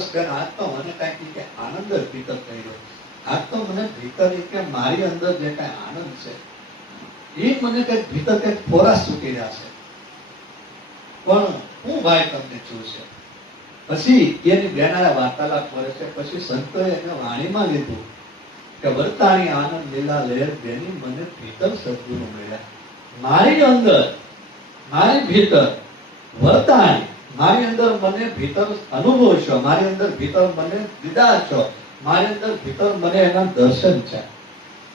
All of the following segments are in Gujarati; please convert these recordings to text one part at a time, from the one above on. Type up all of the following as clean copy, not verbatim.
બસ બેન આજ તો મને કાંઈક કે આનંદ જ ભીતર કર્યો, આજ તો મને ભીતર કે મારી અંદર જે કાંઈ આનંદ છે એ મને કંઈક ભીતર કંઈક ફોરાશ ચૂકી રહ્યા છે, પણ હું ભાઈ તમને છું છે. પછી એની બેનારા વાર્તાલાપ કરે છે. પછી સંતોએ એને વાણીમાં લીધું કે વર્તાણી આનંદ લીલા લહેર બેની મને ભીતર સદગુરુ મળ્યા. મારી અંદર, મારી ભીતર વર્તાણી, મારી અંદર મને ભીતર અનુભવ છો, મારી અંદર ભીતર મને દીદાર છો, મારી અંદર ભીતર મને એના દર્શન છે.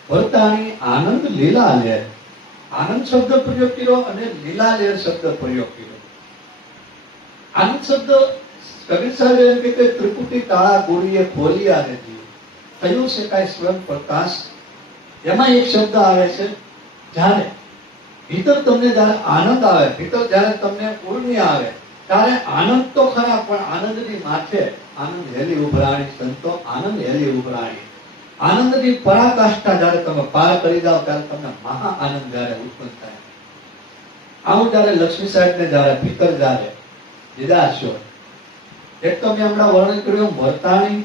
વર્તાણી આનંદ લીલા લહેર, આનંદ શબ્દ પ્રયોગ કર્યો અને લીલા લહેર શબ્દ પ્રયોગ કર્યો. આનંદ શબ્દ કબીર સાહેબ એમ કે ત્રિપુટી તાળા ગોળીએ ખોલિયા રે જીવ, થયું છે કાંઈ સ્વયં પ્રકાશ. એમાં એક શબ્દ આવે છે જ્યારે ભીતર તમને જયારે આનંદ આવે, ભીતર જયારે તમને ઉર્મિ આવે ત્યારે આનંદ તો ખરા, પણ આનંદની માથે આનંદ હેલી ઉભરાણી. સંતો આનંદ હેલી ઉભરાણી, આનંદની પરાકાષ્ઠા જયારે તમે પાર કરી જાઓ ત્યારે તમને મહા આનંદ જયારે ઉત્પન્ન થાય. આવું જયારે લક્ષ્મી સાહેબ ને જયારે ભીતર જયારે દીદાર છો, એક તો મેં હમણાં વર્ણન કર્યું વર્તાણી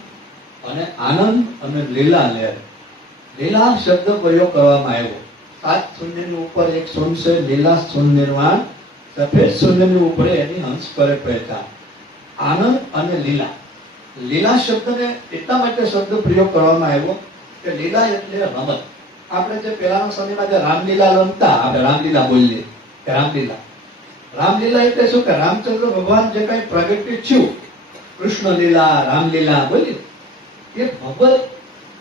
અને આનંદ અને લીલા લહેર. લીલા શબ્દ પ્રયોગ કરવામાં આવ્યો. 7 શૂન્યની ઉપર એક શૂન્ય છે, લીલા શૂન્યમાં સફેદ શૂન્યની ઉપર એની હંસ કરે પહેચાન. આનંદ અને લીલા, લીલા શબ્દને એટલા માટે શબ્દ પ્રયોગ કરવામાં આવ્યો કે લીલા એટલે રમત. આપણે જે પહેલાના સમયમાં જે રામલીલા રમતા, આપણે રામલીલા બોલીએ કે રામલીલા. રામલીલા એટલે શું કે રામચંદ્ર ભગવાન જે કઈ પ્રગટ થયું, કૃષ્ણ લીલા, રામલીલા બોલીએ, એ ભગવાન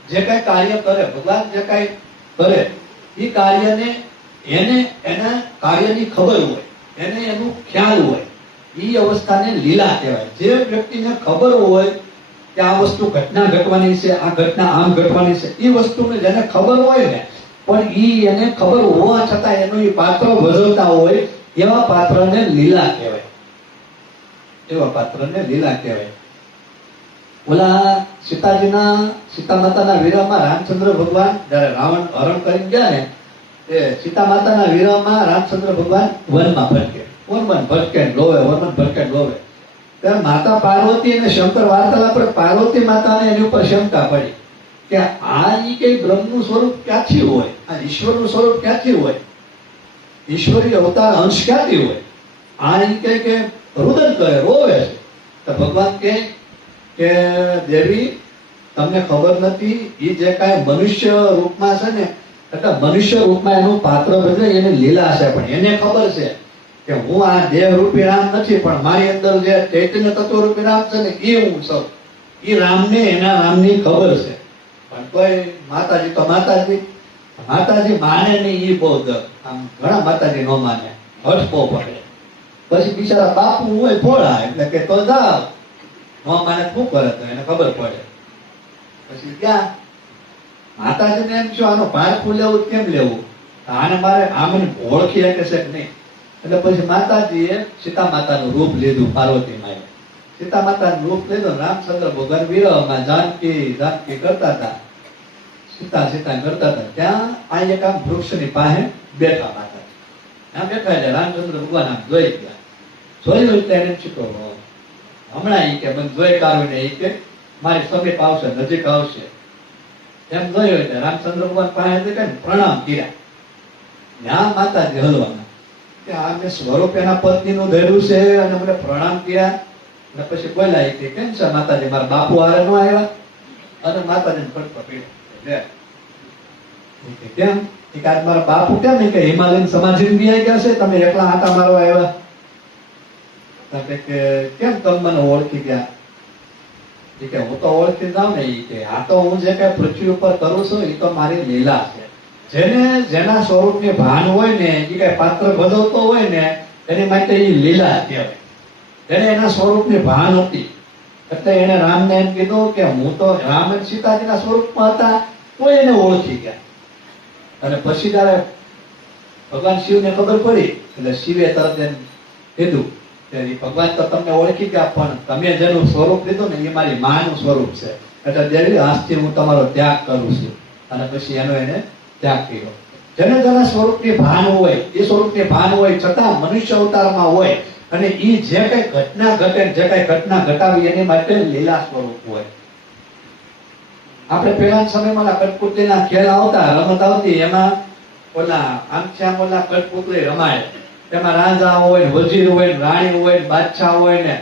જે કઈ કાર્ય કરે, ભગવાન જે કઈ કરે એ કાર્યને એને એના કાર્યની ખબર હોય, એને એનું ખ્યાલ હોય, એ અવસ્થાને લીલા કહેવાય. જે વ્યક્તિને ખબર હોય કે આ વસ્તુ ઘટના ઘટવાની છે, આ ઘટના આમ ઘટવાની છે, એ વસ્તુને જેને ખબર હોય ને, પણ એને ખબર હોવા છતાં એનું એ પાત્ર ભજવતા હોય, એવા પાત્રને લીલા કહેવાય. એવા પાત્રને લીલા કહેવાય. ઓલા સીતા માતાના વિરહમાં રામચંદ્ર ભગવાન જયારે રાવણ હરણ કરી ગયા ને, એ સીતા માતાના વિરહમાં રામચંદ્ર ભગવાન વનમાં ભટકે, વનમાં ભટકે લોવે, વનમાં ભટકે લોવે. ત્યારે માતા પાર્વતી અને શંકર વાર્તાલાપ પર પાર્વતી માતાને એની ઉપર શંકા પડી કે આ ઈ કઈ બ્રહ્મનું સ્વરૂપ ક્યાંથી હોય, આ ઈશ્વરનું સ્વરૂપ ક્યાંથી હોય, ઈશ્વરી અવતાર અંશ ક્યાંથી હોય, આ ઈ કે રુદન કરે, રોવે છે. તો ભગવાન કે દેવી તમને ખબર નથી, એ જે કાંઈ મનુષ્ય રૂપમાં છે ને, એટલે મનુષ્ય રૂપમાં એનું પાત્ર ભજવે, એને લીલા છે, પણ એને ખબર છે કે હું આ દેહ રૂપી રામ નથી, પણ મારી અંદર જે ચૈતન્ય તત્વ રૂપી રામ છે ને, એ હું છું. એ રામને, એના રામની ખબર છે. પણ કોઈ માતાજી તો માતાજી માને નહીં, એ બહુ આમ ઘણા માતાજી નો માને, હટકો પડે. પછી બિચારા બાપુ હોય ભોળા, એટલે કે તો જાવ, નો માને શું કરે તો એને ખબર પડે. પછી ક્યાં માતાજીને એમ છો આનો પારખું લેવું કેમ લેવું, આને મારે આમને ઓળખી શકે છે કે નહીં. એટલે પછી માતાજીએ સીતા માતાનું રૂપ લીધું, પાર્વતી માએ સીતા માતાનું રૂપ લીધું. રામચંદ્ર ભગવાન વિરહમાં જાનકી કરતા હતા, સીતા કરતા હતા. ત્યાં આ એક આમ વૃક્ષની પાસે બેઠા માતાજી, ત્યાં બેઠા એટલે રામચંદ્ર ભગવાન આમ જોઈ ગયા. જોયું એટલે એને શીખો હમણાં ઈ કે મને જોઈ કાઢીને ઈ કે મારી સમીપ આવશે, નજીક આવશે એમ જોયું એટલે રામચંદ્ર ભગવાન પાસે પ્રણામ કર્યા. ત્યાં માતાજી હલવાના કે આ મેં સ્વરૂપ એના પત્નીનું ધર્યું છે અને મને પ્રણામ કર્યા. અને પછી બોલ્યા કે કેમ છે માતાજી, મારા બાપુ હારે નો આવ્યા? અને માતાજીને ફટકો પીડ્યો. કેમ આજ મારા બાપુ કેમ નહીં કે હિમાલયન સમાધિ બી ગયા છે, તમે એકલા આટા મારવા આવ્યા? કેમ તમે મને ઓળખી ગયા? કે હું તો ઓળખી જાઉં ને, કે આ તો હું જે કઈ પૃથ્વી ઉપર કરું છું એ તો મારી લીલા છે. જેને જેના સ્વરૂપની ભાન હોય ને, એ કઈ પાત્ર ભજવતો હોય ને, એની માટે એ લીલા કહેવાય. એને એના સ્વરૂપની ભાન હતી એટલે એને રામને એમ કીધું કે હું તો રામ અને સીતાજીના સ્વરૂપમાં હતા, તો એને ઓળખી ગયા. અને પછી જયારે ભગવાન શિવને ખબર પડી એટલે શિવે તરત એમ કીધું ભગવાન તો તમને ઓળખી ગયા, પણ તમે જેનું સ્વરૂપ લીધું ને એ મારી માનું સ્વરૂપ છે, એટલે દેવી આજથી હું તમારો ત્યાગ કરું છું. અને પછી એનો એને ત્યાગ કર્યો. જેને જેના સ્વરૂપની ભાન હોય, એ સ્વરૂપની ભાન હોય છતાં મનુષ્ય અવતારમાં હોય, અને ઈ જે કઈ ઘટના ઘટે, જે કઈ ઘટના ઘટાવી એની માટે લીલા સ્વરૂપ હોય. આપણે પેલા સમયમાં કઠપુતળીના ખેલ આવતા, રમત આવતી, એમાં ઓલા આમચામ ઓલા કઠપુતળી રમાય. એમાં રાજા હોય, વજીર હોય, રાણી હોય, બાદશાહ હોય ને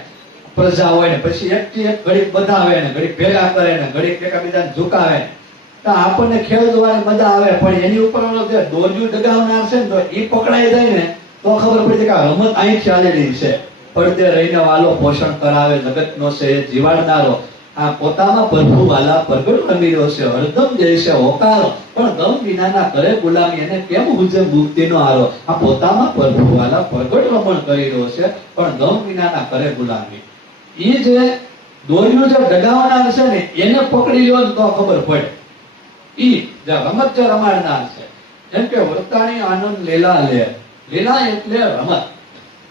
પ્રજા હોય ને પછી એકથી એક ઘડીક બધાવે ને ઘડીક ભેગા કરે ને ઘડીક એકબીજાને ઝુકાવે. તો આપણને ખેલ જોવાની મજા આવે, પણ એની ઉપર ઓલો જે દોરજું ડગાવનાર છે ને તો એ પકડાઈ જાય ને તો ખબર પડી કે આ રમત અહીં ચાલેલી છે. પડદે રહીને વાલો પોષણ કરાવે, જગતનો છે એ જીવાડનારો, આ પોતામાં પ્રભુ વાલા પ્રગટ રમીરો છે, હરદમ જય છે હોકારો, પણ ગમ વિનાના કરે ગુલામી, એને કેમ હુજે મુક્તિનો આરો. આ પોતામાં પ્રભુ વાલા પ્રગટ રમણ કરી રહ્યો છે, પણ ગમ વિનાના કરે ગુલામી. એ જે દોર્યું જે ડગાવનાર છે ને એને પકડી લો તો ખબર પડે. ઈ જે રમત જે રમાડનાર છે, જેમ કે વર્તાણી આનંદ લીલા લે. લીલા એટલે રમત.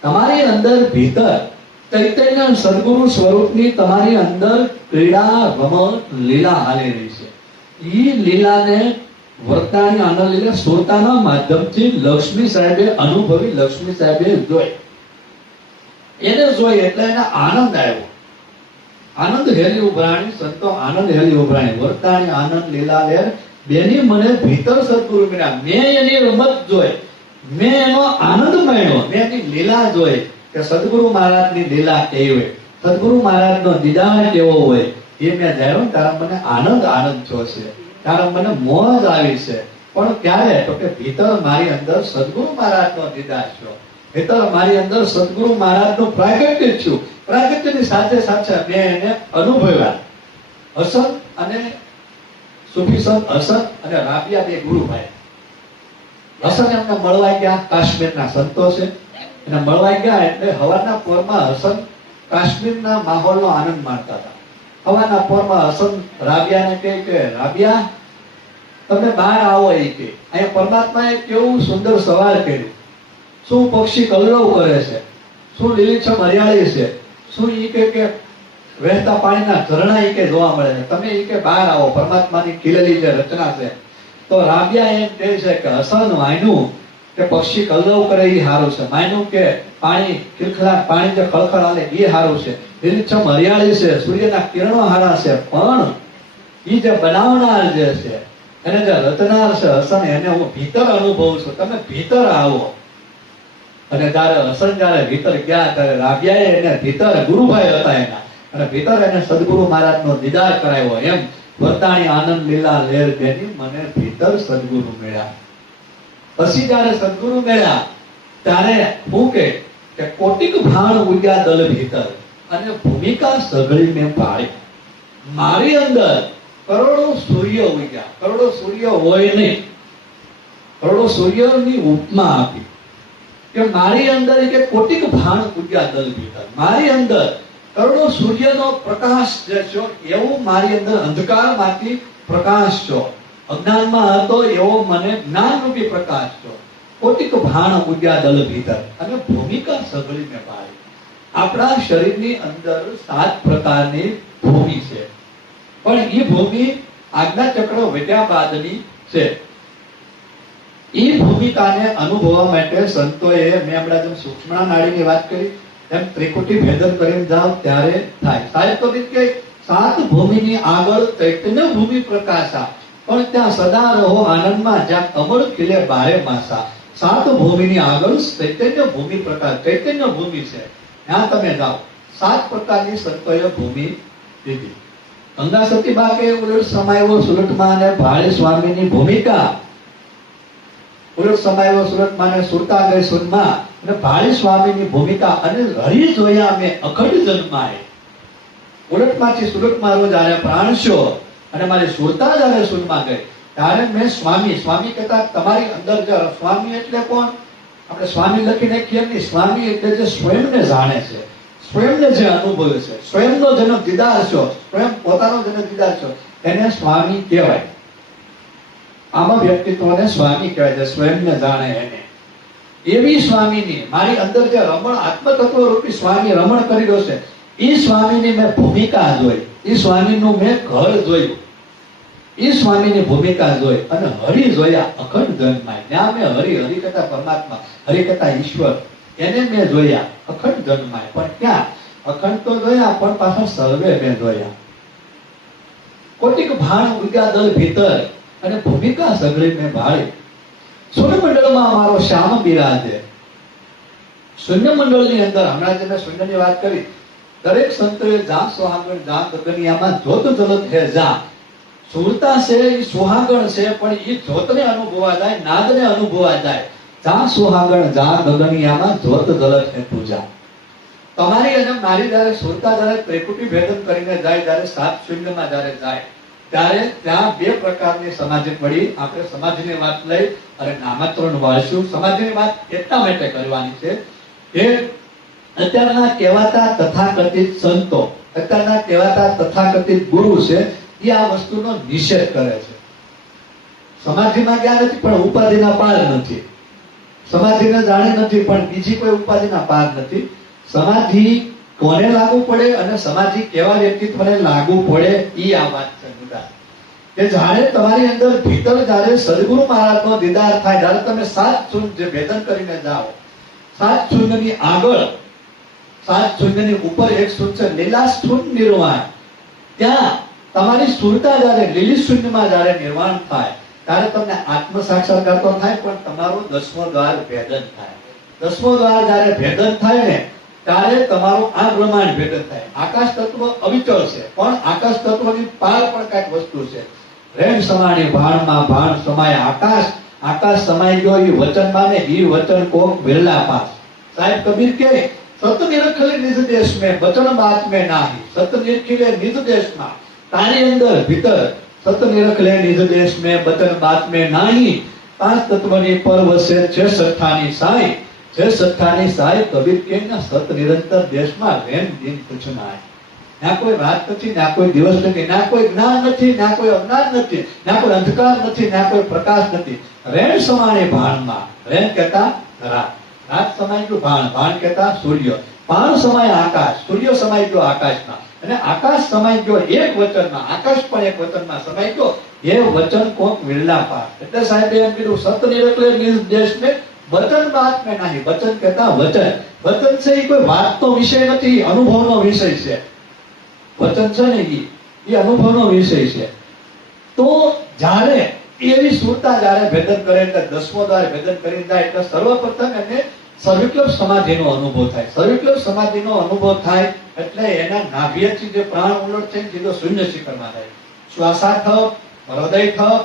તમારી અંદર ભીતર ચૈતન્ય સદગુરુ સ્વરૂપની તમારી અંદર ક્રીડા, રમત, લીલા હાલી રહી છે. ઈ લીલાને વર્તાણી આનંદ લીલા શ્રોતાના માધ્યમથી લક્ષ્મી સાહેબે અનુભવી, લક્ષ્મી સાહેબે જોઈ. એને જોઈ એટલે એને આનંદ આવ્યો. આનંદ હેલી ઉભરાણી, સંતો આનંદ હેલી ઉભરાણી. વર્તાણી આનંદ લીલા લેર બેની મને ભીતર સદગુરુ મળ્યા. મેં એની રમત જોઈ, મેં એનો આનંદ માણ્યો, મેં એની લીલા જોઈ કે સદગુરુ મહારાજની લીલા કેવી હોય, સદગુરુ મહારાજનો દીદાર કેવો હોય. એ મેં જાણ્યો. ત્યારે મને આનંદ થયો છે, ત્યારે મને મોજ આવી છે. પણ ક્યારે? તો કે ભીતર મારી અંદર સદગુરુ મહારાજનો દીદાર થયો, ભીતર મારી અંદર સદગુરુ મહારાજનું પ્રાગટ્ય થયું. પ્રાગટ્યની સાથે સાથે મેં એને અનુભવ્યા. હસન અને સુફી સંત હસન અને રાબિયા બે ગુરુભાઈ. હસન એમને મળવા ગયા, કાશ્મીરના સંતો છે, એને મળવા ગયા એટલે હવારના પોરમાં હસન કાશ્મીરના માહોલનો આનંદ માણતા હતા. હવાના પોરમાં હસન રાબિયાને કહે કે રાબિયા તમે બહાર આવો. એ કે અહીંયા પરમાત્માએ કેવું સુંદર સવાર કર્યું, શું પક્ષી કલરવ કરે છે, શું લીલીછમ હરિયાળી છે, શું ઈ કે વહેતા પાણીના ઝરણા ઈ કે જોવા મળે છે. તમે ઈ કે બહાર આવો, પરમાત્માની ખીલેલી જે રચના છે. તો રાબિયા એમ કહે છે કે હસન વાયનું કે પક્ષી કલરવ કરે એ સારું છે, માયનું કે પાણી ખિલખિલાટ પાણી જે ખળખળાલે એ સારું છે, લીલીછમ હરિયાળી છે, સૂર્યના કિરણો સારા છે, પણ ઈ જે બનાવનાર જે છે, એને જે રચનાર છે હસન, એને હું ભીતર અનુભવું છું, તમે ભીતર આવો. અને જયારે હસન જયારે ભીતર ગયા ત્યારે રાબિયાએ એને ભીતર, ગુરુભાઈ હતા એના, અને ભીતર એને સદગુરુ મહારાજનો દીદાર કરાવ્યો. એમ વર્તાણી આનંદ લીલા લેર બેની મને ભીતર સદગુરુ મળ્યા. પછી જયારે સદગુરુ મળ્યા ત્યારે હું કે કોટિક ભાણ ઉગ્યા દલ ભીતર અને ભૂમિકા સઘળી મેં પાડી. મારી અંદર કરોડો સૂર્ય ઉગ્યા. કરોડો સૂર્ય હોય નહીં, કરોડો સૂર્યની ઉપમા આપી કે મારી અંદર કે કોટિક ભાણ ઉગ્યા દલ ભીતર. મારી અંદર કરોડો સૂર્યનો પ્રકાશ જે છો એવું મારી અંદર અંધકારમાંથી પ્રકાશ છો. અજ્ઞાનમાં હતો એવો મને જ્ઞાનરૂપી પ્રકાશ છો. કોટિક ભાણ ઉગ્યા દલ ભીતર અને ભૂમિકા સઘળી મેં પાડી. આપણા શરીરની અંદર 7 પ્રકારની ભૂમિ છે, પણ એ ભૂમિ આજ્ઞા ચક્ર વધ્યા બાદની છે. એ ભૂમિકાને અનુભવવા માટે સંતોએ, મેં હમણાં જેમ સૂક્ષ્મણા નાડીની વાત કરી એમ ત્રિકુટી ભેદન કરીને જાઓ ત્યારે થાય. સાહેબ તો કે 7 ભૂમિની આગળ ચૈતન્ય ભૂમિ પ્રકાશા, પણ ત્યાં સદા રહો આનંદમાં જ્યાં કમળ ખીલે બારે માસા. 7 ભૂમિની આગળ ચૈતન્ય ભૂમિ પ્રકાશ, ચૈતન્ય ભૂમિ છે, ત્યાં તમે જાઓ. 7 પ્રકારની સંતોએ ભૂમિ દીધી. ગંગા સતી બાકે ઉલટ સમાયો સુરતમાં અને ભાળી સ્વામીની ભૂમિકા. ઉલટ સમાયો સુરતમાં અને સુરતા ગઈ સુનમાં અને ભાળી સ્વામીની ભૂમિકા. અને હરી જોયા મેં અખંડ જન્માય. ઉલટમાંથી સુરતમાં રોજ આને પ્રાણશો અને મારી સુરતા જયારે સુનમાં ગઈ ત્યારે મેં સ્વામી, સ્વામી કહેતા તમારી અંદર જે સ્વામી એટલે કોણ? આપણે સ્વામી લખીને કહીએ નહીં. સ્વામી એટલે જે સ્વયંને જાણે છે, સ્વયંને જે અનુભવે છે, સ્વયંનો જેનો દીદાર છો, સ્વયં પોતાનો જેનો દીદાર છો, એને સ્વામી કહેવાય. આમાં વ્યક્તિત્વને સ્વામી કહેવાય છે, સ્વયંને જાણે એને. એવી સ્વામીની મારી અંદર જે રમણ આત્મતત્વ રૂપી સ્વામી રમણ કરી રહ્યો છે, એ સ્વામીની મેં ભૂમિકા જોઈ, એ સ્વામીનું મેં ઘર જોયું, એ સ્વામીની ભૂમિકા જોઈ અને હરિ જોયા અખંડ જન્માય. ત્યાં મેં હરિ, હરિ કથા પરમાત્મા, હરિ કથા ઈશ્વર, એને મેં જોયા અખંડ જન્માય, પણ ક્યાં અખંડ તો જોયા પણ પાછા સર્વે મેં જોયા. કોટિક ભાણ ઉગ્યા દલ ભીતર અને ભૂમિકા સગળી મેં ભાળી. શૂન્ય મંડળમાં અમારો શ્યામ બિરાજે. શૂન્ય મંડળની અંદર હમણાં જે મેં શૂન્યની વાત કરી, દરેક સંતોએ જા સુહાગણ જા ગગનિયામાં જ્યોત જલત હે જા. સુરતા છે એ સુહાગણ છે, પણ એ જ્યોતને અનુભવા જાય, નાદને અનુભવા જાય. જા સુહાગણ જા ગગનિયામાં જ્યોત જલત હે પૂજા. તમારી અને મારી જયારે સુરતા જયારે ત્રિપુટી ભેદન કરીને જાય, જયારે સાત શૂન્યમાં જયારે જાય, ત્યારે ત્યાં બે પ્રકારની સમાધિ પડી. આપણે સમાધિની વાત લઈ અને નામાંતરણ વાળશું. સમાધિની વાત એટલા માટે કરવાની છે કે અત્યારના કહેવાતા તથાકથિત સંતો, અત્યારના કહેવાતા તથાકથિત ગુરુ છે, એ આ વસ્તુનો નિષેધ કરે છે. સમાધિમાં ગયા નથી પણ ઉપાધિના પાર નથી, સમાધિને જાણે નથી પણ બીજી કોઈ ઉપાધિના પાર નથી. સમાધિ કોને લાગુ પડે અને સમાધિ કેવા વ્યક્તિત્વને લાગુ પડે, એ આ વાત છે મુદ્દા. કે જાણે તમારી અંદર ભીતર જ્યારે સદગુરુ મહારાજનો દીદાર થાય, જ્યારે તમે સાત શૂન્ય જે ભેદન કરીને જાઓ, સાત શૂન્યની આગળ, સાત શૂન્યની ઉપર એક શૂન્ય છે લીલા શૂન્ય નિર્વાણ. ત્યાં તમારી સુરતા જ્યારે લીલી શૂન્યમાં જ્યારે નિર્વાણ થાય, ત્યારે તમને આત્મ સાક્ષાત્કાર તો થાય, પણ તમારું 10મો દ્વાર ભેદન થાય. 10મો દ્વાર જ્યારે ભેદન થાય ને, ત્યારે તમારું આ બ્રહ્માંડ ભેદન થાય. આકાશ તત્વ અવિચળ છે, પણ આકાશ તત્વની પાર પણ કઈક વસ્તુ છે. રેણ સમાણી ભાણમાં ભાણ સમાય આકાશ. આકાશ સમાઈ ગયો એ વચનમાં ને એ વચન કોક વિરલા પાસ. સાહેબ કબીર કે સત નિરખલે નિજ દેશ મેં વચન બાત મેં નાહી. સત નિરખલે નિજ દેશમાં, તારી અંદર ભીતર સત નિરખલે નિજ દેશ મેં વચન બાત મેં નાહી. પાંચ તત્વની પર વસે છે સઠ્ઠાની સાઈ. છે સઠ્ઠાની સાઈ કબીર કે સત નિરંતર દેશમાં રેન દિન કુછ નાય. ના કોઈ રાત નથી, ના કોઈ દિવસ નથી, ના કોઈ જ્ઞાન નથી, ના કોઈ અજ્ઞાન નથી, ના કોઈ અંધકાર નથી, ના કોઈ પ્રકાશ નથી. રેણ સમાણે ભાણમાં, રેણ કહેતા રાત, રાત સમાય ગયો ભાણ, ભાણ કહેતા સૂર્ય, ભાણ સમાય આકાશ, સૂર્ય સમાય ગયો આકાશમાં, અને આકાશ સમાય ગયો એક વચનમાં, આકાશ પણ એક વચનમાં સમાય ગયો. એ વચન કોક વિરલા પાર. એટલે સાહેબે એમ કીધું સત નિરખલે નિજ દેશ મેં વચન બાત મેં નાહી. વચન કહેતા વચન, વચન છે એ કોઈ વાતનો વિષય નથી, અનુભવનો વિષય છે. વચન છે ને એ અનુભવનો વિષય છે. તો જ્યારે એવી સુરતા જ્યારે ભેદન કરે, એટલે 10મો દ્વાર ભેદન કરી જાય, એટલે સર્વપ્રથમ એને સર્વિક્લપ સમાધિનો અનુભવ થાય. સર્વિક્લપ સમાધિનો અનુભવ થાય એટલે એના નાભિયથી જે પ્રાણ ઉલટ છે સીધો શૂન્ય શિખરમાં થાય. શ્વાસા ઠપ, હૃદય ઠપ,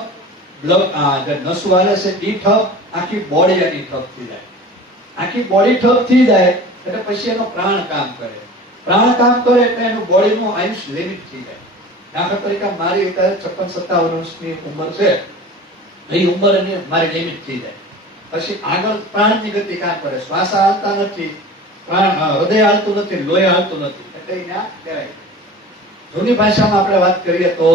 જે નસો હાલે છે એ ઠપ, આખી બોડી એની ઠપ થઈ જાય. આખી બોડી ઠપ થઈ જાય એટલે પછી એનો પ્રાણ કામ કરે. પ્રાણ કામ કરે એટલે એનું બોડીનું આયુષ્ય લિમિટ થઈ જાય. દાખલા તરીકે મારી અત્યારે 56-57 વર્ષની ઉંમર છે, એ ઉંમર એની મારી લિમિટ થઈ જાય. પછી આગળ પ્રાણની ગતિ કામ કરે, શ્વાસ હાલતા નથી, પ્રાણ હૃદય હાલતું નથી, લોહી હાલતું નથી, એટલે એને કહેવાય. જૂની ભાષામાં આપણે વાત કરીએ તો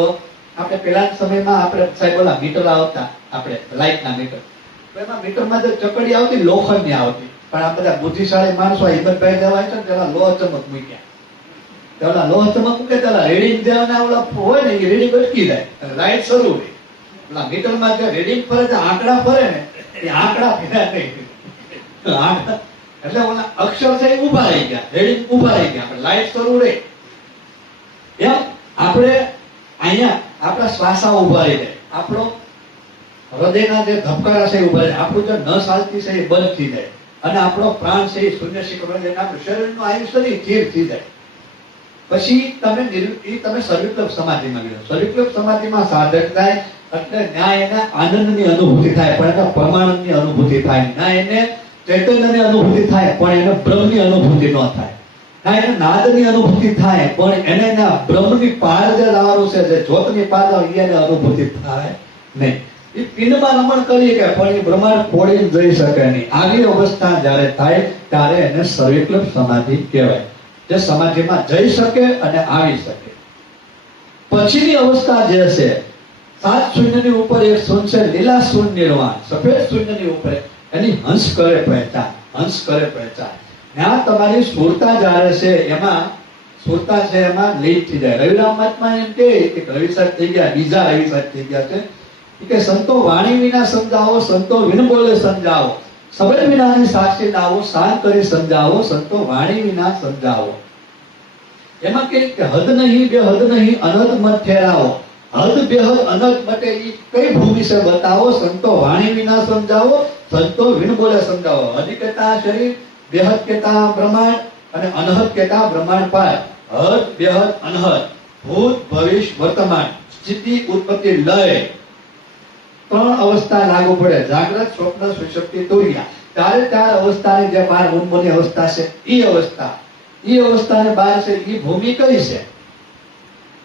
આપણે પેલા સમયમાં આપણે સાહેબ ઓલા મીટર આવતા, આપણે લાઈટના મીટર, તો એમાં મીટરમાં જે ચકડી આવતી લોખંડની આવતી. પણ આ બધા બુદ્ધિશાળી માણસો હિંમતભાઈ દેવાય છે, પેલા લોહ ચમક મૂક્યા. પેલા લોહ ચમક મૂકે પેલા રેડિંગ દેવાના ઓલા હોય ને, એ રેડિંગ અટકી જાય અને લાઈટ શરૂ હોય. પેલા મીટરમાં જે રેડિંગ ફરે છે, આંકડા ફરે ને, એ આંકડા ફેરા નહીં. એટલે ઓલા અક્ષર છે એ ઉભા રહી ગયા, રેડિંગ ઉભા રહી ગયા, લાઈટ શરૂ રહી. એમ આપણે અહીંયા આપણા શ્વાસા ઉભા રહી જાય, આપણો હૃદયના જે ધબકારા છે એ ઉભા રહે, આપણું જે નસ હાલતી છે એ બંધ થઈ જાય, અને આપણો પ્રાણ છે એ શૂન્ય શિખરમાં જઈને આપણું શરીરનું આયુષ્ય સ્થિર થઈ જાય. પછી તમે સર્વિક્લપ સમાધિમાં ગયો. સર્વિક્લપ સમાધિમાં સાધક થાય એટલે ન્યાય એને આનંદની અનુભૂતિ થાય, પણ એને પરમાનંદની અનુભૂતિ થાય. ના એને ચૈતન્યની અનુભૂતિ થાય, પણ એને બ્રહ્મની અનુભૂતિ ન થાય. ના એને નાદની અનુભૂતિ થાય, પણ એને બ્રહ્મની પાર જે જવાનું છે, જે જ્યોતની પાર એને અનુભૂતિ થાય નહીં. એ પિંડમાં રમણ કરી કે પણ એ બ્રહ્માંડ ફોડીને જઈ શકે નહીં. આવી અવસ્થા જ્યારે થાય ત્યારે એને સર્વિક્લપ સમાધિ કહેવાય, જે સમાધિમાં જઈ શકે અને આવી શકે. પછીની અવસ્થા જે છે, સાત શૂન્યની ઉપર એક શૂન્ય છે, લીલા શૂન્ય નિર્વાણ, સફેદ શૂન્યની ઉપર એની હંસ કરે પહેચાન, હંસ કરે પહેચાન. ત્યાં તમારી સુરતા જ્યારે છે, એમાં સુરતા છે એમાં લીન થઈ જાય. રવિરામ મહાત્મા એમ કે રવિ સાહેબ થઈ ગયા, બીજા રવિ સાહેબ થઈ ગયા છે કે સંતો વાણી વિના સમજાવો, સંતો વિન બોલે સમજાવો, શબ્દ વિનાની સાક્ષી લાવો, શાંત કરી સમજાવો, સંતો વાણી વિના સમજાવો. એમાં કે હદ નહીં, બે હદ નહીં, અનહદ મત ઠેરાવો. હદ બેહદ અનહદ મટે ઈ કઈ ભૂમિ છે બતાવો, સંતો વાણી વિના સમજાવો, સંતો વિણ બોલે સમજાવો. હદ કેતા શરીર, બેહદ કેતા બ્રહ્માંડ અને અનહદ કેતા બ્રહ્માંડ પાર. હદ બેહદ અનહદ, ભૂત ભવિષ્ય વર્તમાન, સ્થિતિ ઉત્પત્તિ લય, ત્રણ અવસ્થા લાગુ પડે. જાગ્રત, સ્વપ્ન, સુષુપ્તિ, તુર્યા. ચારે ચાર અવસ્થાની જે બાર ઉન્મોની અવસ્થા છે ઈ અવસ્થાને બાર છે ઈ ભૂમિ કઈ છે?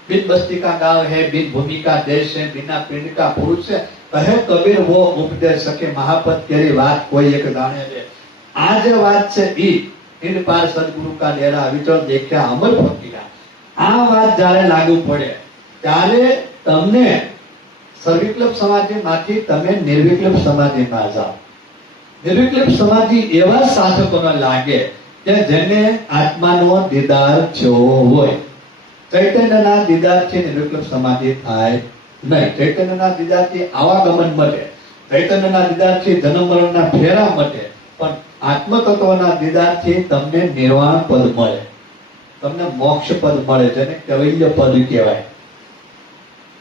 बिन बस्ती का गांव है, बिन भूमि का देश है, बिना पिंड का पुरुष है, कहे कबीर वो उपदेश सके, महापद केरी बात कोई एक जाने दे. आ जे बात છે ઈ ઈન પાર સદગુરુ કા ડેરા, વિચળ દેખ્યા અમર ફકીરા. આ વાત જ્યારે લાગુ પડે ત્યારે તમને સર્વિકલ્પ સમાધિમાંથી તમે નિર્વિકલ્પ સમાધિમાં જાઓ. નિર્વિકલ્પ સમાધિ એવા સાધકોને લાગે કે જેને આત્માનો દીદાર થયો હોય. ચૈતન્યના દીદારથી નિર્વિકલ્પ સમાધિ થાય નહીં. ચૈતન્યના દીદારથી આવાગમન મટે, ચૈતન્યના દીદારથી જન્મ મરણના ફેરા મટે, પણ આત્મતત્વના દીદારથી તમને નિર્વાણ પદ મળે, તમને મોક્ષ પદ મળે, જેને કૈવલ્ય પદ કહેવાય.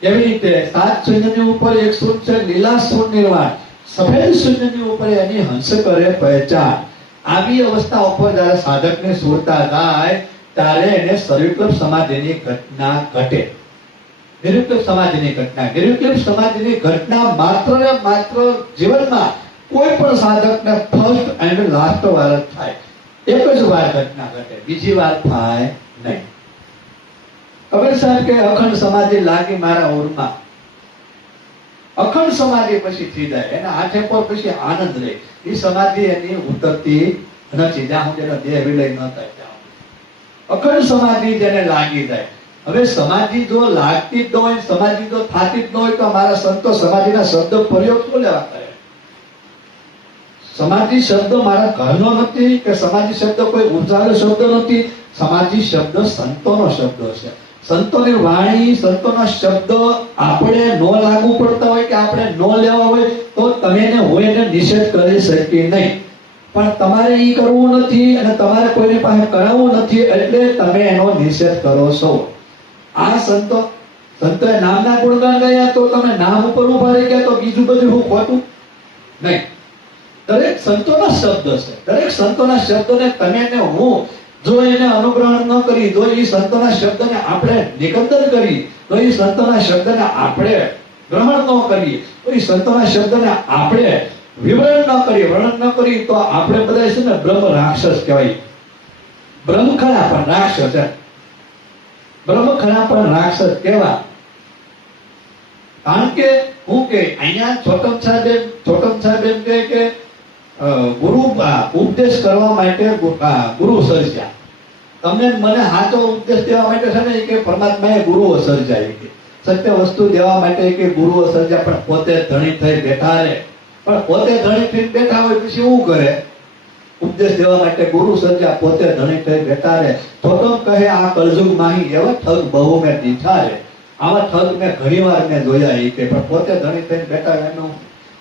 એવી રીતે સાત શૂન્યની ઉપર એક શૂન્ય છે, લીલા શૂન્ય નિર્વાણ. સફેદ શૂન્યની ઉપર એની હંસ કરે પહેચાન. આવી અવસ્થા ઉપર જ્યારે સાધકને સુરતા જાય ત્યારે એને સર્વિકલ્પ સમાધિની ઘટના ઘટે. નિર્વિકલ્પ સમાધિની ઘટના માત્ર ને માત્ર જીવનમાં કોઈ પણ સાધકને ફર્સ્ટ એન્ડ લાસ્ટ વાર જ થાય. એક જ વાર ઘટના ઘટે, બીજી વાર થાય નહીં. કબીર સાહેબ કે અખંડ સમાધિ લાગી મારા ઓરમાં. અખંડ સમાધિ પછી થઈ જાય, એના હાથે પર પછી આનંદ રહે. એ સમાધિ એની ઉતરતી નથી જ્યાં હું તેનો દેહ વિલય ન થાય. અખંડ સમાધિ જેને લાગી જાય. હવે સમાધિ જો લાગતી જ ન હોય, સમાધિ જો થાતી જ ન હોય, તો અમારા સંતો સમાધિના શબ્દ પ્રયોગ શું લેવા કરે? સમાધિ શબ્દ મારા ઘરનો નથી કે સમાધિ શબ્દ કોઈ ઉચ્ચારેલો શબ્દ નથી. સમાધિ શબ્દ સંતોનો શબ્દ છે. સંતોની વાણી, સંતોના શબ્દ આપણે ન લાગુ પડતા હોય કે આપણે ન લેવા હોય તો તમે એને હોય એને નિષેધ કરી શકીએ નહીં. પણ તમારે ઈ કરવું નથી અને તમારે કોઈની પાસે કરાવવું નથી, એટલે તમે એનો નિષેધ કરો છો. આ સંતોએ નામના ગુણગાન ગાયા તો તમે નામ ઉપર ઉભા રહી ગયા તો બીજું બધું હું ખોટું નહીં. દરેક સંતોના શબ્દ છે. દરેક સંતોના શબ્દને તમે ને હું જો એને અનુગ્રહણ ન કરી, જો એ સંતોના શબ્દને આપણે નિકંદન કરી, તો એ સંતોના શબ્દને આપણે ગ્રહણ ન કરીએ, તો એ સંતોના શબ્દને આપણે વિવરણ ન કરીએ, વર્ણન ન કરી, તો આપણે બધા છે ને બ્રહ્મ રાક્ષસ કહેવાય. બ્રહ્મ ખરા પણ રાક્ષસ છે. બ્રહ્મ ખરા પણ રાક્ષસ કેવા? કારણ કે હું કે અહીંયા છોટમ સાહેબ એમ કે ગુરુ ઉપદેશ કરવા માટે ગુરુ સર્જ્યા. તમને મને સાચો ઉપદેશ દેવા માટે છે ને કે પરમાત્માએ ગુરુઓ સર્જ્યા, કે સત્ય વસ્તુ દેવા માટે કે ગુરુઓ સર્જ્યા, પણ પોતે ધણી થઈ બેઠા રહે. પણ પોતે ધણી થઈ બેઠા હોય પછી શું કરે? ઉપદેશ દેવા માટે ગુરુ સર્જ્યા, પોતે ધણી થઈ બેઠા રહે. છોટમ કહે આ કળજુગ માહી એવા ઠગ બહુ મેં દીઠા રે. આવા ઠગ મેં ઘણી વાર મેં જોયા. એ કે પણ પોતે ધણી થઈને બેઠા એનું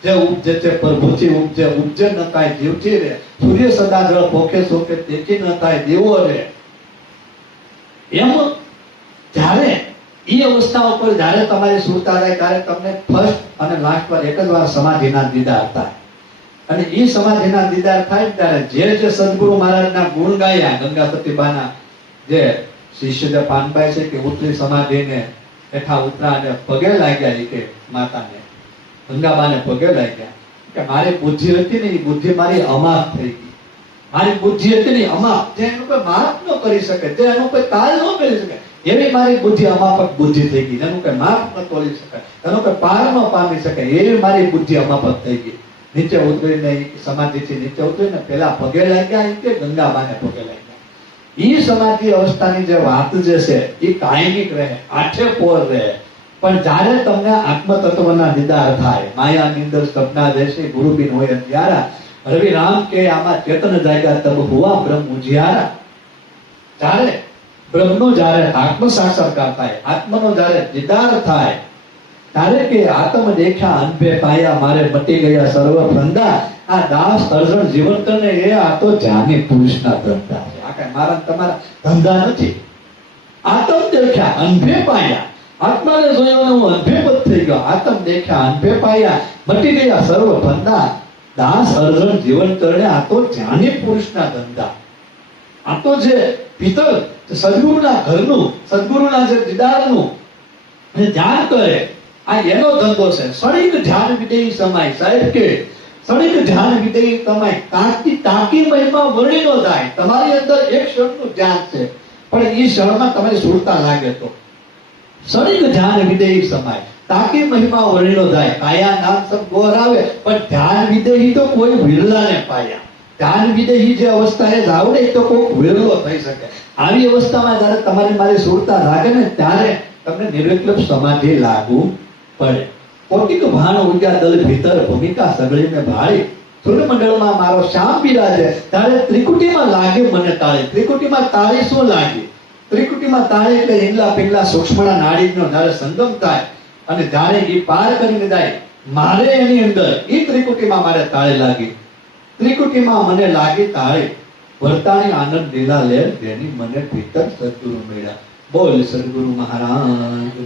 જે ઉપજે છે પ્રભુથી ઉપજે ન થાય જીવથી રે. સૂર્ય સદા જળ પોખે સોખે તેથી ન થાય દેવો રે. એમ જ્યારે ઈ અવસ્થા ઉપર જ્યારે તમારી સુરતા થાય ત્યારે તમને ફર્સ્ટ અને લાસ્ટ વાર એક જ વાર સમાધિના દીદાર થાય. અને ઈ સમાધિના દીદાર થાય ત્યારે જે સદગુરુ મહારાજના ગુણ ગાયા, ગંગા સતીબાના જે શિષ્ય જે પાનભાઈ છે કે ઉતરી સમાધિને હેઠા ઉતરા અને પગે લાગ્યા, કે માતાને ગંગાબાને પગે લાગ્યા કે મારી બુદ્ધિ હતી ને એ બુદ્ધિ મારી અમાપ થઈ ગઈ. મારી બુદ્ધિ હતી ને અમાપ, જે એનું કોઈ માપ ન કરી શકે, જે એનું કોઈ તાલ ન કરી શકે, એવી મારી બુદ્ધિ અમાપક બુદ્ધિ થઈ ગઈ. એનું કોઈ માપ ન તોડી શકાય, એનો કોઈ પાર ન પામી શકે, એવી મારી બુદ્ધિ અમાપક થઈ ગઈ. નીચે ઉતરીને સમાધિથી નીચે ઉતરીને પેલા પગે લાગ્યા, કે ગંગાબાને પગે લાગ્યા. ઈ સમાધિ અવસ્થાની જે વાત જે છે એ કાયમિક રહે, આઠે પોર રહે. પણ જ્યારે તમને આત્મતત્વના દીદાર થાય, માયાની અંદર સપના જૈસે ગુરુબિન હોય અંધિયારા, રવિ રામ કે આમાં ચેતન જાગ્યા તબ હુઆ બ્રહ્મ ઉજિયારા. જ્યારે બ્રહ્મનો જ્યારે આત્મ સાક્ષાત્કાર થાય, આત્મનો જ્યારે દીદાર થાય, તારે કે આત્મ દેખ્યા અનભે પાયા મારે મટી ગયા સર્વ ફંદા. આ દાસ અર્જણ જીવન કરને એ આ તો જાની પુરુષના ધંધા છે. આ કઈ મારા તમારા ધંધા નથી. આત્મ દેખ્યા અનભે પાયા, આત્માને જોયો ને હું અનભેપત થઈ ગયો. આત્મ દેખ્યા અનભે પાયા મટી ગયા સર્વ ફંદા. દાસ અર્જણ જીવન કરને આ તો જાની પુરુષના ધંધા. આ તો જે ભીતર સદગુરુના ઘરનું, સદગુરુના જે દીદારનું ધ્યાન કરે, આ એનો ધંધો છે. ક્ષણિક ધ્યાન વિદેહી સમાય. સાહેબ કે ક્ષણિક ધ્યાન વિદેહી સમાય. તાકી મહિમા વર્ણિ નો થાય. તમારી અંદર એક ક્ષણનું ધ્યાન છે, પણ એ ક્ષણમાં તમારી સુરતા લાગે તો ક્ષણિક ધ્યાન વિદેહી સમાય. તાકી મહિમા વર્ણિ નો થાય. કાયા નામ સબ ગોર આવે, પણ ધ્યાન વિદેહી તો કોઈ વિરલાને પાયા. ધ્યાન વિદેહી જે અવસ્થા એ આવડે તો કોઈ વિરલો થઈ શકે. આવી અવસ્થામાં જ્યારે તમારી મારી સુરતા લાગે ને, ત્યારે તમને નિર્વિકલ્પ સમાધિ લાગુ પડે. કોટિક ભાન ઉગ્યા દલ ભીતર ભૂમિકા સગળીને ભાળી. સૂર્યમંડળમાં મારો શ્યામ બિરાજે, ત્યારે ત્રિકુટીમાં લાગે મને તાળી. ત્રિકુટીમાં તાળી શું લાગી? ત્રિકુટીમાં તાળી એટલે ઈંડલા પિંગલા સૂક્ષ્મણા નાડીનો જ્યારે સંગમ થાય અને જ્યારે એ પાર કરીને જાય, મારે એની અંદર એ ત્રિકુટીમાં મારે તાળી લાગી. ત્રિકુટીમાં મને લાગી તાળી. વર્તાણી આનંદ લીલા લે જેની મને ભીતર સદગુરુ મળ્યા. બોલ સદગુરુ મહારાજ.